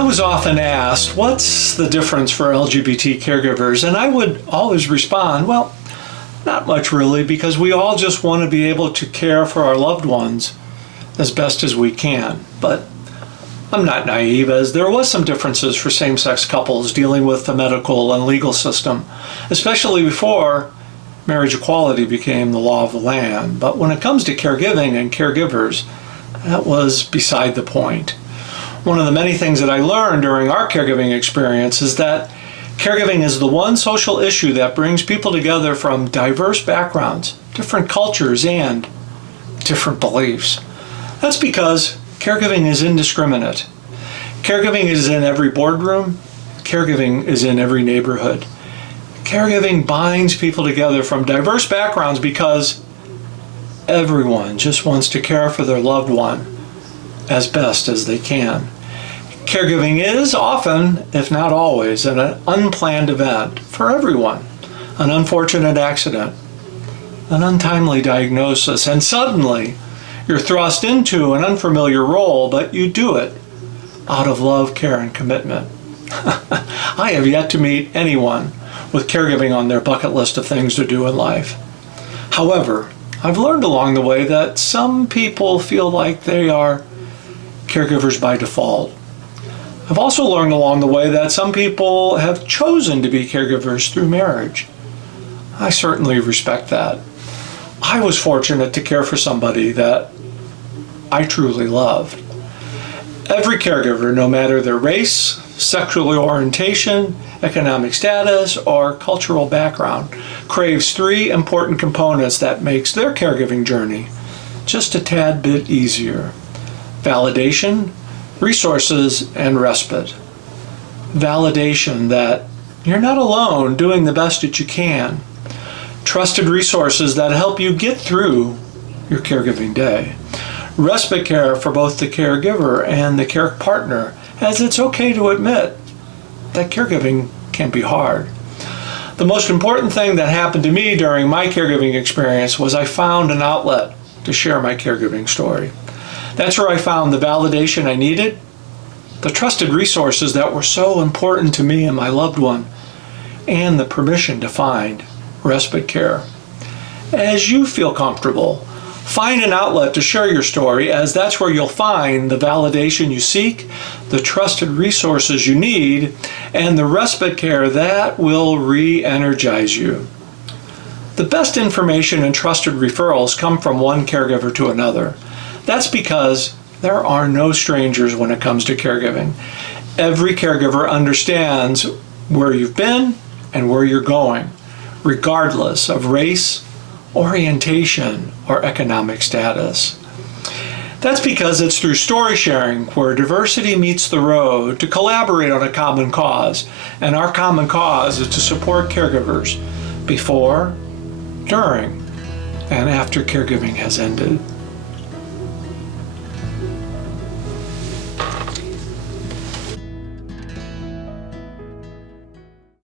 I was often asked, what's the difference for LGBT caregivers? And I would always respond, well, not much really, because we all just want to be able to care for our loved ones as best as we can. But I'm not naive, as there was some differences for same-sex couples dealing with the medical and legal system, especially before marriage equality became the law of the land. But when it comes to caregiving and caregivers, that was beside the point. One of the many things that I learned during our caregiving experience is that caregiving is the one social issue that brings people together from diverse backgrounds, different cultures, and different beliefs. That's because caregiving is indiscriminate. Caregiving is in every boardroom. Caregiving is in every neighborhood. Caregiving binds people together from diverse backgrounds because everyone just wants to care for their loved one as best as they can. Caregiving is often, if not always, an unplanned event for everyone. An unfortunate accident, an untimely diagnosis, and suddenly you're thrust into an unfamiliar role, but you do it out of love, care, and commitment. I have yet to meet anyone with caregiving on their bucket list of things to do in life. However, I've learned along the way that some people feel like they are caregivers by default. I've also learned along the way that some people have chosen to be caregivers through marriage. I certainly respect that. I was fortunate to care for somebody that I truly loved. Every caregiver, no matter their race, sexual orientation, economic status, or cultural background, craves three important components that makes their caregiving journey just a tad bit easier: validation, resources, and respite. Validation that you're not alone doing the best that you can. Trusted resources that help you get through your caregiving day. Respite care for both the caregiver and the care partner, as it's okay to admit that caregiving can be hard. The most important thing that happened to me during my caregiving experience was I found an outlet to share my caregiving story. That's where I found the validation I needed, the trusted resources that were so important to me and my loved one, and the permission to find respite care. As you feel comfortable, find an outlet to share your story, as that's where you'll find the validation you seek, the trusted resources you need, and the respite care that will re-energize you. The best information and trusted referrals come from one caregiver to another. That's because there are no strangers when it comes to caregiving. Every caregiver understands where you've been and where you're going, regardless of race, orientation, or economic status. That's because it's through story sharing where diversity meets the road to collaborate on a common cause. And our common cause is to support caregivers before, during, and after caregiving has ended.